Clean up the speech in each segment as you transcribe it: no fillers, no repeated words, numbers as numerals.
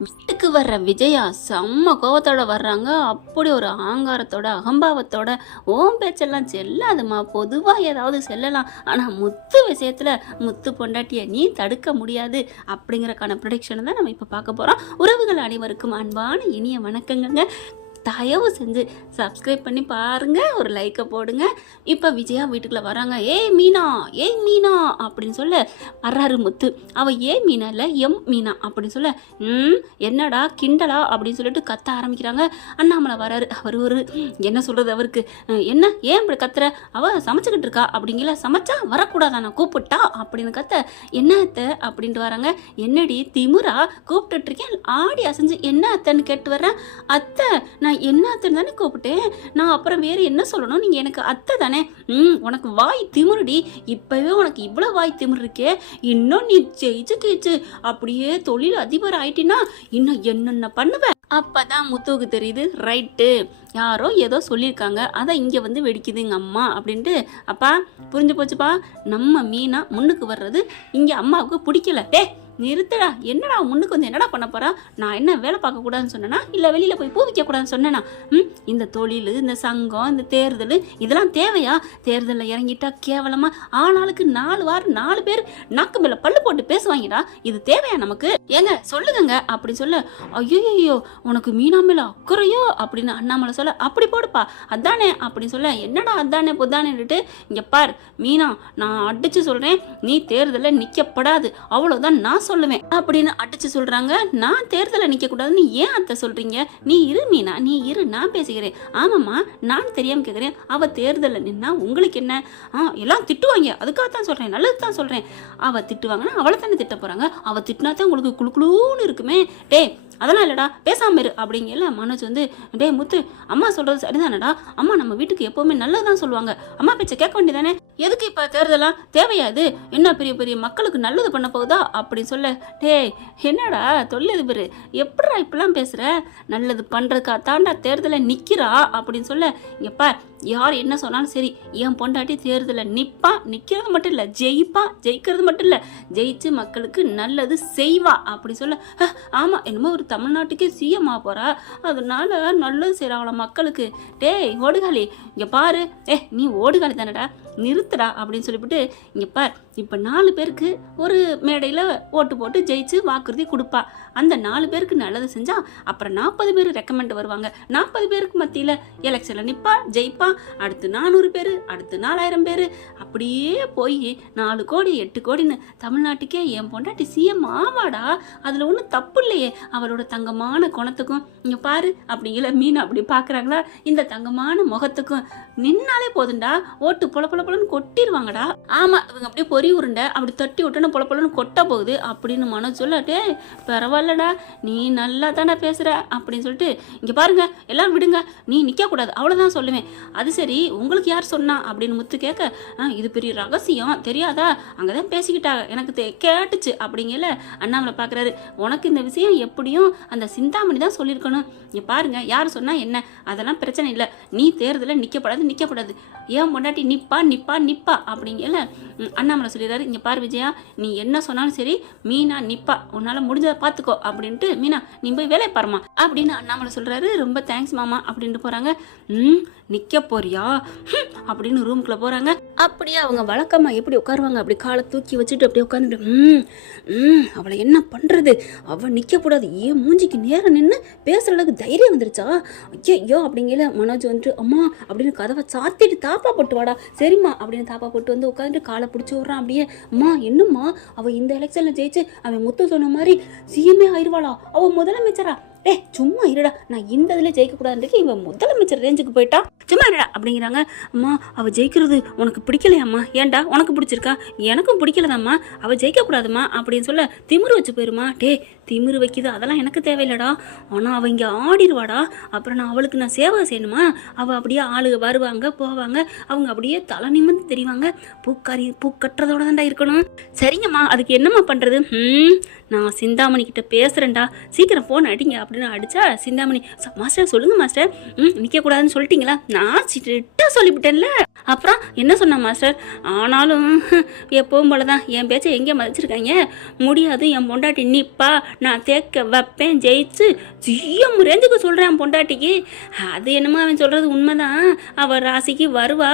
வீட்டுக்கு வர்ற விஜயா செம்ம கோவத்தோட வர்றாங்க. அப்படி ஒரு ஆங்காரத்தோட அகம்பாவத்தோட, ஓம் பேச்செல்லாம் செல்லாதுமா, பொதுவாக ஏதாவது செல்லலாம், ஆனால் முத்து விஷயத்தில் முத்து பொண்டாட்டியை நீ தடுக்க முடியாது அப்படிங்கிறக்கான ப்ரொடிக்ஷனை தான் நம்ம இப்போ பார்க்க போகிறோம். உறவுகள் அனைவருக்கும் அன்பான இனிய வணக்கங்க. தயவு செஞ்சு சப்ஸ்கிரைப் பண்ணி பாருங்க, ஒரு லைக்கை போடுங்க. இப்போ விஜயா வீட்டுக்குள்ள வராங்க. ஏய் மீனா, ஏய் மீனா அப்படின்னு சொல்ல வர்றாரு முத்து. அவ ஏய் மீனா இல்லை எம் மீனா அப்படின்னு சொல்ல, என்னடா கிண்டலா அப்படின்னு சொல்லிட்டு கத்த ஆரம்பிக்கிறாங்க. அண்ணாமலை வராரு. அவர் ஒரு என்ன சொல்றது அவருக்கு, என்ன ஏன் இப்படி கத்துற, அவ சமைச்சுக்கிட்டு இருக்கா அப்படிங்கிற, சமைச்சா வரக்கூடாதா நான் கூப்பிட்டா அப்படின்னு கத்த, என்ன அத்தை அப்படின்ட்டு வராங்க. என்னடி திமுறா கூப்பிட்டுட்டு இருக்கேன், ஆடி அசைஞ்சு என்ன அத்தைன்னு கேட்டு வர்றேன். அத்தை நான் என்ன அத்தைன்னு தானே கூப்பிட்டேன், நான் அப்புறம் வேறு என்ன சொல்லணும், நீங்கள் எனக்கு அத்தை தானே. உனக்கு வாய் திமுருடி, இப்போவே உனக்கு இவ்வளோ வாய் திமுரு இருக்கே, இன்னும் நீ ஜெயிச்சு கீச்சு அப்படியே தொழில் அதிபர் ஆயிட்டினா இன்னும் என்னென்ன பண்ணுவேன். அப்பதான் முத்துவுக்கு தெரியுது, ரைட்டு யாரோ ஏதோ சொல்லியிருக்காங்க, அதை இங்கே வந்து வெடிக்குது எங்கள் அம்மா அப்படின்ட்டு. அப்பா புரிஞ்சு போச்சுப்பா, நம்ம மீனா முன்னுக்கு வர்றது இங்கே அம்மாவுக்கு பிடிக்கல. நிறுத்தடா, என்னடா முன்னுக்கு வந்து என்னடா பண்ண போறா, நான் என்ன வேலை பார்க்கக்கூடாதுன்னு சொன்னேன்னா, இல்லை வெளியில் போய் பூ விற்கக்கூடாதுன்னு சொன்னேன்னா, இந்த தொழில், இந்த சங்கம், இந்த தேர்தல் இதெல்லாம் தேவையா? தேர்தலில் இறங்கிட்டா கேவலமாக ஆனாளுக்கு 4 வாரம் 4 பேர் நாக்கு மேலே பல்லு போட்டு பேசுவாங்கடா, இது தேவையா நமக்கு? ஏங்க சொல்லுங்க அப்படி சொல்ல, ஐயோ உனக்கு மீனா மேலே அக்கறையோ அப்படின்னு அண்ணாமலை சொல்ல, அப்படி போடுப்பா அதானே அப்படின்னு சொல்ல, என்னடா அதானே பொதானேன்னுட்டு, இங்கே பார் மீனா, நான் அடிச்சு சொல்கிறேன், நீ தேர்தலில் நிற்கப்படாது, அவ்வளோதான் நான் சொல்லுவேன் அப்படின்னு அடிச்சு சொல்றாங்க. நான் தேர்தலில் நிக்க கூடாதுன்னு ஏன் அத்தை சொல்றீங்க? நீ இரு மீனா, நீ இரு, நான் பேசுகிறேன். ஆமாம்மா, நான் தெரியாம கேட்குறேன், அவ தேர்தலில் நின்னா உங்களுக்கு என்ன? எல்லாம் திட்டுவாங்க, அதுக்காகத்தான் சொல்றேன், நல்லது தான் சொல்றேன். அவ திட்டுவாங்கன்னா அவளை தானே திட்ட போறாங்க, அவ திட்டினா தான் உங்களுக்கு குளுக்குளுன்னு இருக்குமே. அதெல்லாம் இல்லைடா, பேசாம இரு அப்படிங்கல. மனோஜ் வந்து, முத்து அம்மா சொல்றது சரிதானடா, அம்மா நம்ம வீட்டுக்கு எப்பவுமே நல்லதுதான் சொல்லுவாங்க, அம்மா பேச்ச கேட்க வேண்டியதானே, எதுக்கு இப்ப தேர்தலாம் தேவையாது, என்ன பெரிய பெரிய மக்களுக்கு நல்லது பண்ண போகுதா அப்படின்னு சொல்ல, என்னடா தொழிலதிபர் எப்படா இப்பெல்லாம் பேசுற, நல்லது பண்றதுக்கா தாண்டா தேர்தலை நிக்கிறா அப்படின்னு சொல்ல, இங்க பார் யார் என்ன சொன்னாலும் சரி, என் பொண்டாட்டி தேர்தலில் நிற்பா, நிற்கிறது மட்டும் இல்லை ஜெயிப்பா, ஜெயிக்கிறது மட்டும் இல்லை ஜெயிச்சு மக்களுக்கு நல்லது செய்வா அப்படி சொல்ல, ஆமாம் என்னமோ ஒரு தமிழ்நாட்டுக்கே சிஎம் ஆக போகிறா, அதனால நல்லது செய்கிறாங்களா மக்களுக்கு. ஓடுகாலி இங்கே பாரு, நீ ஓடுகாலி தானடா, நிறுத்துடா அப்படின்னு சொல்லிவிட்டு, இங்கே பார் இப்போ 4 பேருக்கு ஒரு மேடையில் ஓட்டு போட்டு ஜெயிச்சு வாக்குறுதி கொடுப்பா, அந்த 4 பேருக்கு நல்லது செஞ்சா அப்புறம் 40 பேர் ரெக்கமெண்ட் வருவாங்க, 40 பேருக்கு மத்தியில் எலெக்ஷனில் நிற்பா, ஜெயிப்பா, அடுத்து 400 பேர், அடுத்து 4000 பேர், அப்படியே போய் 4 கோடி 8 கோடின்னு தமிழ்நாட்டுக்கே என் பொண்டாட்டி சிஎம் ஆவாடா, அதில் ஒன்றும் தப்பு இல்லையே, அவளோட தங்கமான குணத்துக்கும் இங்கே பாரு அப்படிங்கிற மீன் அப்படி பார்க்குறாங்களா, இந்த தங்கமான முகத்துக்கும் நின்னாலே போதுண்டா ஓட்டு பொல பொல பொலன்னு கொட்டிடுவாங்கடா. ஆமாம் இவங்க அப்படியே பொறி உருண்டை அப்படி தட்டி விட்டோன்னு பொல பொலன்னு கொட்ட போகுது அப்படின்னு மனோஜ் சொல்லட்டே, பரவாயில்லடா நீ நல்லா தானே பேசுகிற அப்படின்னு சொல்லிட்டு, இங்கே பாருங்க எல்லாம் விடுங்க, நீ நிற்கக்கூடாது அவ்வளோதான் சொல்லுவேன். அது சரி உங்களுக்கு யார் சொன்னா அப்படின்னு முத்து கேட்க, இது பெரிய ரகசியம் தெரியாதா, அங்கே தான் பேசிக்கிட்டாங்க எனக்கு கேட்டுச்சு அப்படிங்கல. அண்ணாமலை பார்க்குறாரு, உனக்கு இந்த விஷயம் எப்படியும் அந்த சிந்தாமணி தான் சொல்லியிருக்கணும், இங்கே பாருங்க யார் சொன்னா என்ன, அதெல்லாம் பிரச்சனை இல்லை, நீ தேர்தலில் நிற்கப்படாது, ஏன் பொண்டாட்டி நிப்பா நிப்பா நிப்பா அப்படிங்கல. அண்ணாமலை சொல்லிடுறாரு, இங்கே பாரு விஜயா, நீ என்ன சொன்னாலும் சரி மீனா நிப்பா, உன்னால் முடிஞ்சதை பார்த்துக்கோ அப்படின்ட்டு, மீனா நீ போய் வேலையை பாருமா அப்படின்னு அண்ணாமலை சொல்கிறாரு. ரொம்ப தேங்க்ஸ் மாமா அப்படின்ட்டு போகிறாங்க. நிற்க போறியா அப்படின்னு ரூமுக்குள்ளே போகிறாங்க. அப்படியே அவங்க வழக்கமாக எப்படி உட்காருவாங்க, அப்படி காலை தூக்கி வச்சுட்டு அப்படியே உட்காந்துட்டு, அவளை என்ன பண்ணுறது, அவள் நிற்கக்கூடாது, ஏன் மூஞ்சிக்கு நேரம் நின்று பேசுகிற அளவுக்கு தைரியம் வந்துருச்சா, ஐயோ அப்படிங்கல. மனோஜ் வந்துட்டு, அம்மா அப்படின்னு கதவை சாத்திட்டு தாப்பா போட்டு வாடா, சரிம்மா அப்படின்னு தாப்பா போட்டு வந்து உட்காந்துட்டு காலை பிடிச்சி விட்றான். அப்படியே அம்மா என்னம்மா அவள் இந்த எலெக்ஷனில் ஜெயிச்சு அவன் முத்து சொன்ன மாதிரி சிஎம்ஏ ஆயிடுவாளா, அவள் முதலமைச்சரா, சும்மா இருடா, நான் இந்த இதில் ஜெயிக்கக்கூடாதுக்கு இவன் முதலமைச்சர் ரேஞ்சுக்கு போயிட்டா, சும்மா இருடா அப்படிங்கிறாங்க. அம்மா அவள் ஜெயிக்கிறது உனக்கு பிடிக்கலையாம்மா, ஏன்டா உனக்கு பிடிச்சிருக்கா, எனக்கும் பிடிக்கலதாம்மா, அவள் ஜெயிக்கக்கூடாதுமா அப்படின்னு சொல்ல, திமிரு வச்சு போயிருமா. திமிரு வைக்கிது அதெல்லாம் எனக்கு தேவையில்லடா, ஆனால் அவள் இங்கே ஆடிடுவாடா, அப்புறம் நான் சேவை செய்யணுமா, அவள் அப்படியே ஆளுக வருவாங்க போவாங்க, அவங்க அப்படியே தலை நிமிர்ந்து தெரிவாங்க, பூ கட்டுறதோட தான்டா இருக்கணும். சரிங்கம்மா அதுக்கு என்னம்மா பண்ணுறது, நான் சிந்தாமணி கிட்ட பேசுகிறேன்டா, சீக்கிரம் ஃபோன் அடிங்க அப்படின்னு அடித்தா, சிந்தாமணி மாஸ்டர் சொல்லுங்கள் மாஸ்டர், நிற்கக்கூடாதுன்னு சொல்லிட்டீங்களா, நான் ஸ்ட்ரிக்டாக சொல்லிவிட்டேன்ல, அப்புறம் என்ன சொன்னா மாஸ்டர்? ஆனாலும் எப்பவும் போல தான் என் பேச்சை எங்கே மதிச்சிருக்காங்க. முடியாது, என் பொண்டாட்டி நிப்பா, நான் தேக்க வைப்பேன், ஜெயிச்சு ஜியம் ரேஞ்சுக்கு சொல்கிறேன் என் பொண்டாட்டிக்கு. அது என்னமோ அவன் சொல்கிறது உண்மைதான், அவள் ராசிக்கு வருவா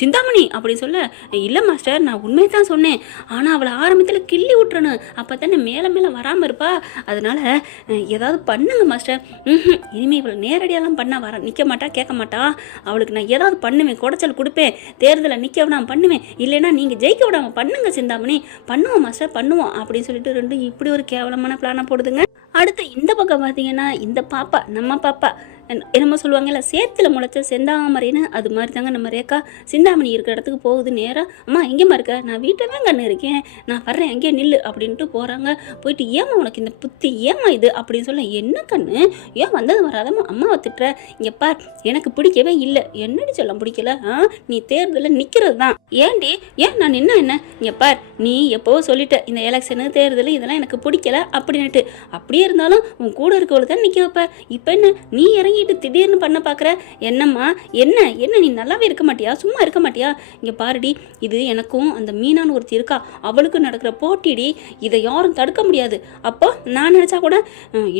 சிந்தாமணி அப்படி சொல்ல, இல்லை மாஸ்டர் நான் உண்மையை தான் சொன்னேன், ஆனால் அவளை ஆரம்பத்தில் கிள்ளி விட்டுறணும், அப்போ தானே மேலே மேலே வராமல் இருப்பா. அதனால் ஏதாவது பண்ணுங்க மாஸ்டர். இனிமேல் இவளை நேரடியாலாம் பண்ண வர நிற்க மாட்டா, கேட்க மாட்டா. அவளுக்கு நான் ஏதாவது பண்ணுவேன், குடைச்சல் கொடுப்பேன், தேர்தலை நிற்க விடாமல் பண்ணுவேன், இல்லைன்னா நீங்கள் ஜெயிக்க விடாமல் பண்ணுங்க சிந்தாமணி. பண்ணுவோம் மாஸ்டர் பண்ணுவோம் அப்படின்னு சொல்லிட்டு ரெண்டும் இப்படி ஒரு கேவலமான பிளானை போடுதுங்க. அடுத்து இந்த பக்கம் பார்த்தீங்கன்னா இந்த பாப்பா, நம்ம பாப்பா என்னமோ சொல்லுவாங்கல்ல சேத்துல முளைச்ச செந்தாமரைன்னு, அது மாதிரி தாங்க நம்ம ரேக்கா சிந்தாமணி இருக்கிற இடத்துக்கு போகுது. நேராக அம்மா எங்கேம்மா இருக்க? நான் வீட்டில் தான் கண்ணு இருக்கேன், நான் வர்றேன், எங்கே நில்லு அப்படின்ட்டு போகிறாங்க. போயிட்டு ஏம்மா உனக்கு இந்த புத்தி, ஏம்மா இது அப்படின்னு சொல்ல, என்ன கண்ணு ஏன் வந்தது வராதம்மா அம்மாவை திட்டுற? இங்கே பார் எனக்கு பிடிக்கவே இல்லை. என்னடி சொல்ல பிடிக்கல? நீ தேர்தலில் நிற்கிறது தான். ஏன்டி ஏன் நான் நின்னா என்ன? இங்கே பார் நீ எப்போவோ சொல்லிட்ட இந்த எலெக்ஷனு தேர்தல் இதெல்லாம் எனக்கு பிடிக்கல அப்படின்னுட்டு. அப்படியே இருந்தாலும் உன் கூட இருக்கவளை தான் நிற்க வைப்ப. இப்போ என்ன நீ இறங்கி திடீர்னு பண்ண பாக்குற? என்னம்மா என்ன என்ன நீ நல்லாவே இருக்க மாட்டியா? சும்மா இருக்க மாட்டியா? இங்க பாருடி, இது எனக்கும் அந்த மீனான்னு ஒருத்தி இருக்கா, அவளுக்கு நடக்கிற போட்டிடி, இதை யாரும் தடுக்க முடியாது. அப்போ நான் நினைச்சா கூட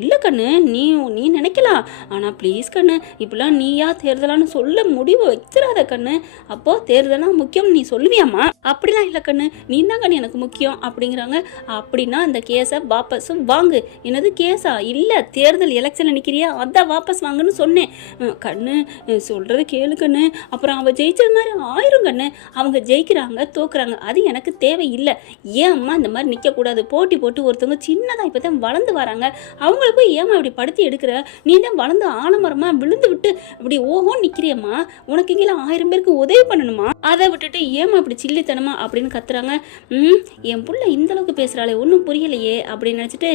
இல்ல கண்ணு, நீ நீ நினைக்கலாம், ஆனா ப்ளீஸ் கண்ணு இப்பெல்லாம் நீயா தேர்தலான்னு சொல்ல முடிவு வைக்கிறாத கண்ணு. அப்போ தேர்தலாம் முக்கியம் நீ சொல்லுவியாமா? அப்படிலாம் இல்லை கண்ணு, நீ தான் கண்ணு எனக்கு முக்கியம் அப்படிங்கிறாங்க. அப்படின்னா அந்த கேஸை வாபஸ் வாங்கு. என்னது கேஸா? இல்லை தேர்தல் எலெக்ஷன்ல நிற்கிறியா, அதான் வாபஸ் வாங்குன்னு சொன்னேன். கண்ணு சொல்றது கேளு கண்ணு, அப்புறம் அவ ஜெயிச்சது மாதிரி ஆயிரும் கண்ணு. அவங்க ஜெயிக்கிறாங்க தோக்குறாங்க, அது எனக்கு தேவையில்லை. ஏன் அம்மா இந்த மாதிரி நிற்கக்கூடாது? போட்டி போட்டு ஒருத்தவங்க சின்னதாக இப்போ தான் வளர்ந்து வராங்க, அவங்கள போய் ஏமா இப்படி படுத்தி எடுக்கிற? நீ தான் வளர்ந்து ஆலமரமாக விழுந்து விட்டு அப்படி ஓஹோன்னு நிற்கிறியம்மா, உனக்கு இங்கே 1000 பேருக்கு உதவி பண்ணணுமா? அதை விட்டுட்டு ஏமா இப்படி சில்லித்தனமா அப்படின்னு கத்துறாங்க. என் புள்ள இந்த அளவுக்கு பேசுகிறாளே ஒன்றும் புரியலையே அப்படின்னு நினச்சிட்டு,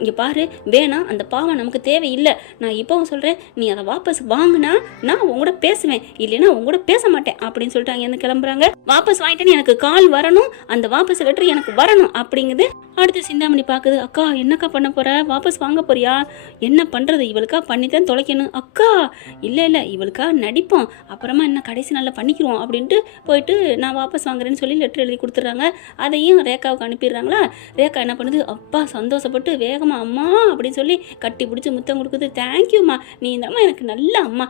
இங்கே பாரு வேணாம், அந்த பாவம் நமக்கு தேவையில்லை, நான் இப்போவும் சொல்கிறேன், நீ அதை வாபஸ் வாங்கினா நான் உங்களோட பேசுவேன், இல்லைன்னா உங்களோட பேச மாட்டேன் அப்படின்னு சொல்லிட்டு அங்கேருந்து கிளம்புறாங்க. வாபஸ் வாங்கிட்டேன்னு எனக்கு கால் வரணும், அந்த வாபஸ் லெட்டர் எனக்கு வரணும் அப்படிங்குது. அடுத்து சிந்தாமணி பார்க்குது, அக்கா என்னக்கா பண்ண போற? வாபஸ் வாங்க போறியா? என்ன பண்ணுறது, இவளுக்கா பண்ணித்தான் தொலைக்கணும். அக்கா இல்லை இல்லை இவளுக்கா நடிப்போம், அப்புறமா என்ன கடைசி நாளில் பண்ணிக்கிறோம் அப்படின்ட்டு போயிட்டு நான் வாபஸ் வாங்குறேன்னு சொல்லி லெட்டர் எழுதி கொடுத்துட்றாங்க. அதையும் ரேகாவுக்கு அனுப்பிடுறாங்களா. ரேகா என்ன பண்ணுது, அப்பா சந்தோஷப்பட்டு வேகமாக அம்மா அப்படின்னு சொல்லி கட்டி பிடிச்சி முத்தம் கொடுக்குது. தேங்க்யூம்மா, நீ இந்த அம்மா எனக்கு நல்ல அம்மா.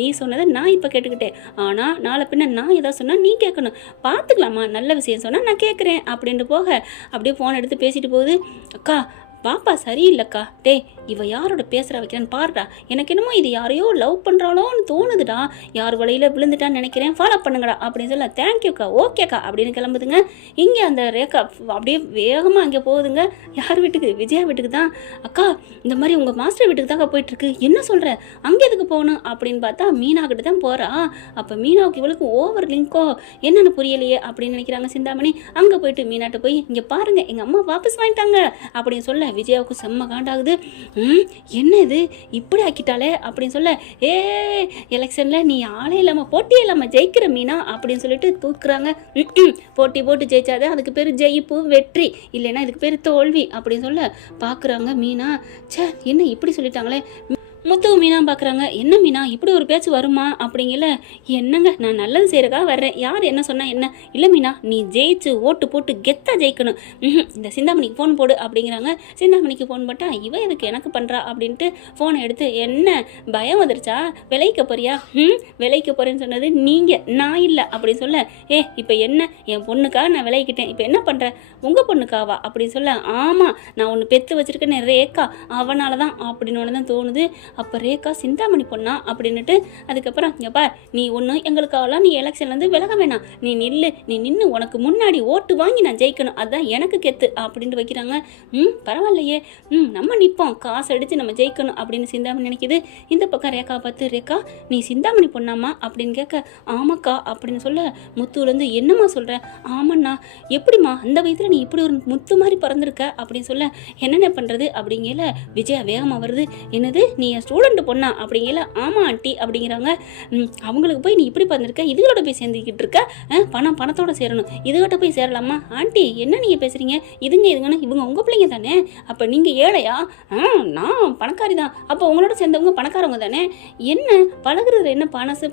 நீ சொன்னதை நான் இப்போ கேட்டுக்கிட்டேன், ஆனால் நாளை பின்ன நான் எதாவது சொன்னால் நீ கேட்கணும், பார்த்துக்கலாமா, நல்ல விஷயம் சொன்னால் நான் கேட்குறேன் அப்படின்ட்டு போக அப்படியே ஃபோன் எடுத்து பேசிட்டு போகுது. அக்கா பாப்பா சரியில்லைக்கா, டே இவ யாரோட பேசுகிற வைக்கிறான்னு பாருடா, எனக்கு என்னமோ இது யாரையோ லவ் பண்ணுறாளோன்னு தோணுதுடா, யார் வழியில் விழுந்துட்டான்னு நினைக்கிறேன், ஃபாலோ பண்ணுங்கடா அப்படின்னு சொல்ல, தேங்க்யூக்கா ஓகேக்கா அப்படின்னு கிளம்புதுங்க. இங்கே அந்த ரேகா அப்படியே வேகமாக அங்கே போகுதுங்க. யார் வீட்டுக்கு? விஜயா வீட்டுக்கு தான். அக்கா இந்த மாதிரி உங்கள் மாஸ்டர் வீட்டுக்கு தாக்கா போயிட்டுருக்கு, என்ன சொல்கிற, அங்கே எதுக்கு போகணும் அப்படின்னு பார்த்தா மீனா கிட்ட தான் போகிறா. அப்போ மீனாவுக்கு இவளுக்கு ஓவர் லிங்கோ என்னென்னு புரியலையே அப்படின்னு நினைக்கிறாங்க சிந்தாமணி. அங்கே போயிட்டு மீனாட்ட போய், இங்கே பாருங்கள் எங்கள் அம்மா வாபஸ் வாங்கிட்டாங்க அப்படின்னு சொல்ல விஜயாவுக்கு செம்ம காண்டாகுது. என்ன இது இப்படி ஆக்கிட்டாலே அப்படின்னு சொல்ல, எலெக்ஷன்ல நீ ஆளே இல்லாம போட்டியே இல்லாம ஜெயிக்கிற மீனா அப்படின்னு சொல்லிட்டு தூக்குறாங்க. போட்டி போட்டு ஜெயிச்சாதான் அதுக்கு பேர் ஜெயிப்பு வெற்றி, இல்லைன்னா இதுக்கு பேர் தோல்வி அப்படின்னு சொல்ல பாக்குறாங்க மீனா. சே என்ன இப்படி சொல்லிட்டாங்களே. முத்து மீனா பார்க்குறாங்க, என்ன மீனா இப்படி ஒரு பேச்சு வருமா அப்படிங்கல. என்னங்க நான் நல்லது செய்கிறக்காக வர்றேன், யார் என்ன சொன்னால் என்ன? இல்லை மீனா நீ ஜெயிச்சு ஓட்டு போட்டு கெத்தாக ஜெயிக்கணும், இந்த சிந்தாமணிக்கு ஃபோன் போடு அப்படிங்கிறாங்க. சிந்தாமணிக்கு ஃபோன் போட்டால் இவ எதுக்கு எனக்கு பண்ணுறா அப்படின்ட்டு ஃபோனை எடுத்து, என்ன பயம் வந்துருச்சா, விளைக்க போறியா? விளைக்க போகிறேன்னு சொன்னது நீங்கள், நான் இல்லை அப்படின்னு சொல்ல, இப்போ என்ன என் பொண்ணுக்காக நான் விளைக்கிட்டேன், இப்போ என்ன பண்ணுற உங்கள் பொண்ணுக்காவா அப்படின்னு சொல்ல, ஆமாம் நான் ஒன்று பெற்று வச்சுருக்கேன் ரேகா, அவனால தான் அப்படின்னு ஒன்று தான் தோணுது. அப்போ ரேகா சிந்தாமணி பொண்ணா அப்படின்னுட்டு அதுக்கப்புறம், இங்கே பார் நீ ஒன்று எங்களுக்காகலாம் நீ எலெக்ஷன்லேருந்து விலக வேணாம், நீ நின்று உனக்கு முன்னாடி ஓட்டு வாங்கி நான் ஜெயிக்கணும், அதுதான் எனக்கு கெத்து அப்படின்ட்டு வைக்கிறாங்க. பரவாயில்லையே, நம்ம நிற்போம், காசு அடித்து நம்ம ஜெயிக்கணும் அப்படின்னு சிந்தாமணி நினைக்கிது. இந்த பக்கம் ரேகா பார்த்து, ரேகா நீ சிந்தாமணி பொண்ணாமா அப்படின்னு கேட்க, ஆமாக்கா அப்படின்னு சொல்ல, முத்துலேருந்து என்னம்மா சொல்கிற? ஆமாண்ணா. எப்படிம்மா அந்த வயதில் நீ இப்படி ஒரு முத்து மாதிரி பிறந்திருக்க அப்படின்னு சொல்ல, என்னென்ன பண்ணுறது அப்படிங்கல. விஜயா வேகமாக வருது, என்னது நீ என் ஸ்டூடெண்ட் பொண்ணா அப்படிங்கல. ஆமாம் ஆண்டி அப்படிங்கிறாங்க. அவங்களுக்கு போய் நீ இப்படி பண்ணிருக்க, இதுகளோட போய் சேர்ந்துக்கிட்டு இருக்க, பணத்தோட சேரணும், இதுகிட்ட போய் சேரலாமா? ஆண்டி என்ன நீங்கள் பேசுகிறீங்க? இதுங்கன்னு இவங்க உங்கள் பிள்ளைங்க தானே, அப்போ நீங்கள் ஏழையா? நான் பணக்காரி தான், அப்போ உங்களோட சேர்ந்தவங்க பணக்காரவங்க தானே. என்ன பழகுறது என்ன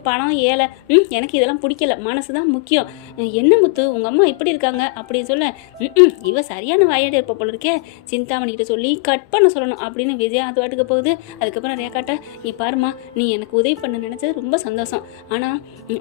பணம் ஏழை, எனக்கு இதெல்லாம் பிடிக்கல, மனசு தான் முக்கியம். என்ன முத்து உங்கள் அம்மா இப்படி இருக்காங்க அப்படின்னு சொல்ல, இவ சரியான வாயாடி இருப்ப போல இருக்கே, சிந்தாமணிக்கிட்ட சொல்லி கட் பண்ண சொல்லணும் அப்படின்னு விஜயா அது வாட்டுக்கு போகுது. அதுக்கப்புறம் ரேகாட்ட, நீ பாருமா, நீ எனக்கு உதவி பண்ண நினச்சது ரொம்ப சந்தோஷம், ஆனால்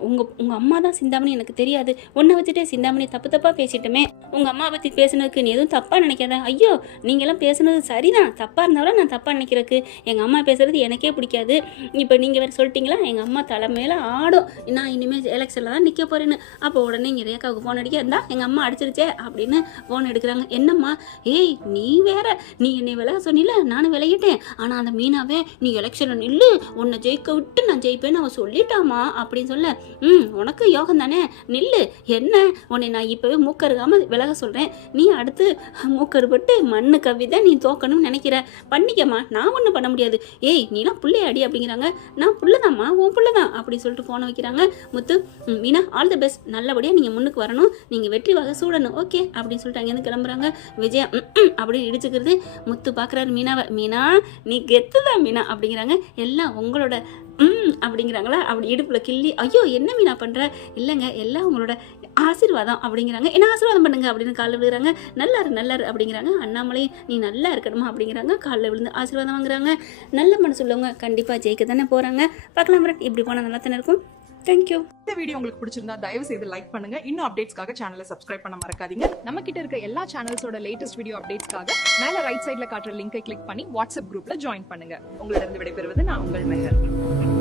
உங்கள் அம்மா தான் சிந்தாமணி எனக்கு தெரியாது, உன்னை வச்சுட்டே சிந்தாமணி தப்பாக பேசிட்டோமே, உங்கள் அம்மா பற்றி பேசுனதுக்கு நீ எதுவும் தப்பாக நினைக்காத. ஐயோ நீங்களாம் பேசுனது சரிதான், தப்பாக இருந்தாலும் நான் தப்பாக நினைக்கிறதுக்கு, எங்கள் அம்மா பேசுறது எனக்கே பிடிக்காது, இப்போ நீங்கள் வேறு சொல்லிட்டீங்களா, எங்கள் அம்மா தலை மேலே ஆடும், நான் இனிமேல் எலெக்ஷனில் தான் நிற்க போகிறேன்னு. அப்போ உடனே இங்கே ரேகாவுக்கு ஃபோன் அடிக்க, இருந்தா எங்கள் அம்மா அடிச்சிருச்சே அப்படின்னு ஃபோன் எடுக்கிறாங்க. என்னம்மா, ஏய் நீ வேற, நீ என்னை விலக சொன்னில, நானும் விலகிட்டேன், ஆனால் அந்த மீனாவே நீ எலெக்ஷனில் நில்லு, உன்னை ஜெயிக்க விட்டு நான் ஜெயிப்பேன்னு அவன் சொல்லிட்டாமா அப்படின்னு சொல்ல, உனக்கு யோகம் தானே, நில்லு, என்ன உன்னை நான் இப்போவே மூக்கருகாமல் விலக சொல்கிறேன், நீ அடுத்து மூக்கருப்பட்டு மண்ணு கவிதை நீ தோக்கணும்னு நினைக்கிற, பண்ணிக்கம்மா, நான் ஒன்றும் பண்ண முடியாது, ஏய் நீலாம் புள்ளையாடி அப்படிங்கிறாங்க. நான் புள்ளதாம்மா, உன் புள்ளதான் அப்படி சொல்லிட்டு ஃபோனை வைக்கிறாங்க. முத்து, மீனா ஆல் தி பெஸ்ட், நல்லபடியாக நீங்கள் முன்னுக்கு வரணும், நீங்கள் வெற்றி வாக சூடணும், ஓகே அப்படின்னு சொல்லிட்டு அங்கேருந்து கிளம்புறாங்க. விஜயா அப்படி இடிச்சுக்கிறது. முத்து பார்க்குறாரு மீனாவை, மீனா நீ கெத்து தான் மீனா அப்படிங்கிறாங்க. எல்லாம் உங்களோட அப்படிங்கிறாங்களா, அப்படி இடுப்பில் கிள்ளி, ஐயோ என்ன மீனா பண்ணுற, இல்லைங்க எல்லாம் உங்களோட ஆசீர்வாதம் அப்படிங்கிறாங்க, என்ன ஆசீர்வாதம் பண்ணுங்க அப்படின்னு காலில் விழுகிறாங்க. நல்லாரு அப்படிங்கிறாங்க. அண்ணாமலை நீ நல்லா இருக்கணுமா அப்படிங்கிறாங்க, காலில் விழுந்து ஆசீர்வாதம் வாங்குறாங்க. நல்ல மனசு உள்ளவங்க கண்டிப்பாக ஜெயிக்க தானே போகிறாங்க. பார்க்கலாம் ஃப்ரெண்ட், இப்படி போனால் நல்லா தானே இருக்கும். தேங்க்யூ. இந்த வீடியோ உங்களுக்கு பிடிச்சிருந்தா தயவு செய்து லைக் பண்ணுங்க. இன்னும் அப்டேட்ஸ்க்காக சேனலை சப்ஸ்கிரைப் பண்ண மறக்காதீங்க. நம்ம கிட்ட இருக்க எல்லா சேனல்ஸோட லேட்டஸ்ட் வீடியோ அப்டேட்ஸ்க்காக மேல ரைட் சைடுல காட்டுற லிங்கை கிளிக் பண்ணி வாட்ஸ்அப் குரூப்ல ஜாயின் பண்ணுங்க. உங்களிடம் விடைபெறுவது நான் உங்கள் மெஹர்.